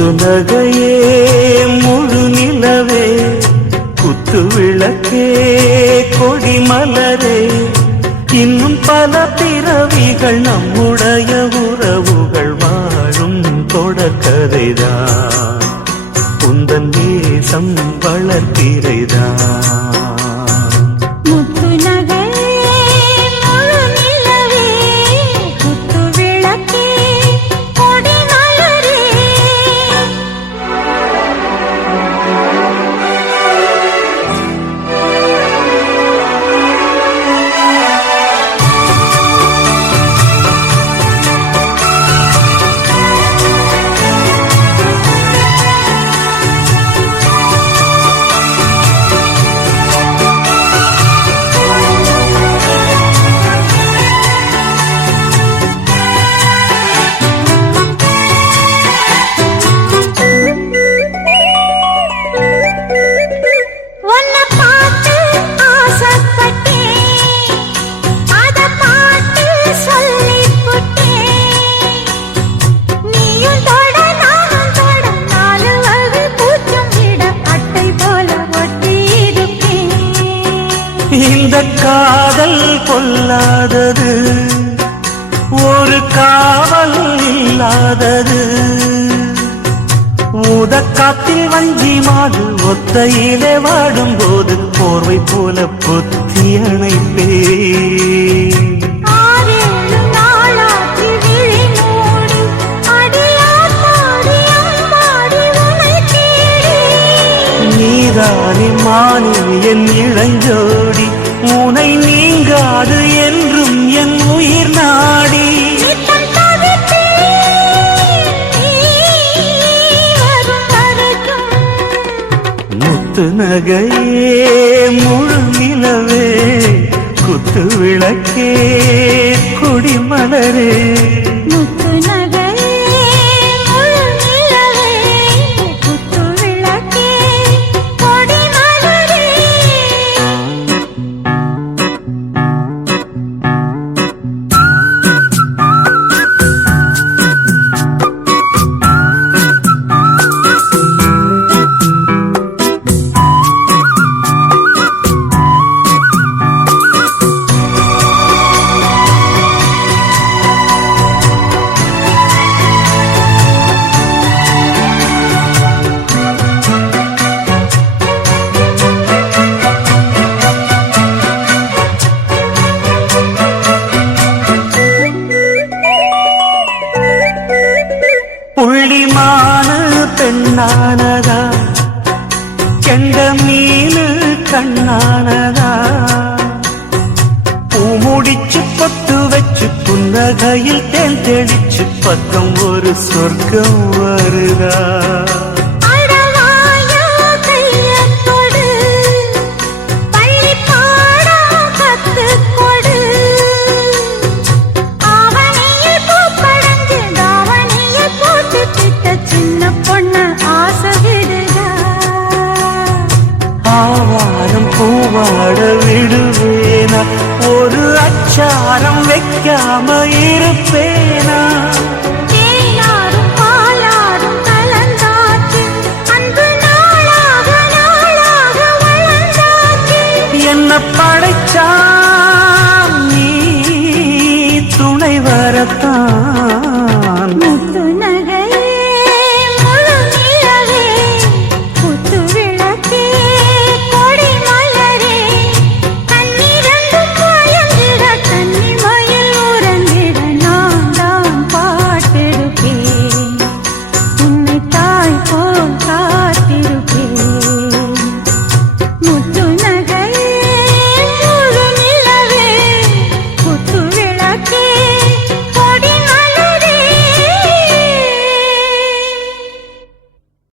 முத்து நகையே முழு நிலவே குத்து விளக்கே கொடி மலரே இன்னும் பல பிறவிகள் நம்முடைய உறவுகள் வாழும் தொடக்கதைதான் உந்தன் தேசம் வளர்த்திரைதான் இந்த காதல் கொல்லாதது ஒரு காவல் இல்லாதது ஊதக்காத்தில் வஞ்சி மாடு ஒத்தையிலே வாடும் போது போர்வை போல பொத்தி அணைப்பே நீதானே மானி என் இளஞ்சோடி உனை நீங்காது என்றும் என் உயிர் நாடி முத்து நகையே முழு நிலவே குத்து விளக்கே கொடி மலரே புள்ளிமான பெண்ணானதா கெண்ட மீனு கண்ணானதா பூ முடிச்சு பொட்டு வச்சு புன்னகையில் தேன் தெளிச்சு பக்கம் ஒரு சொர்க்கம் வருதா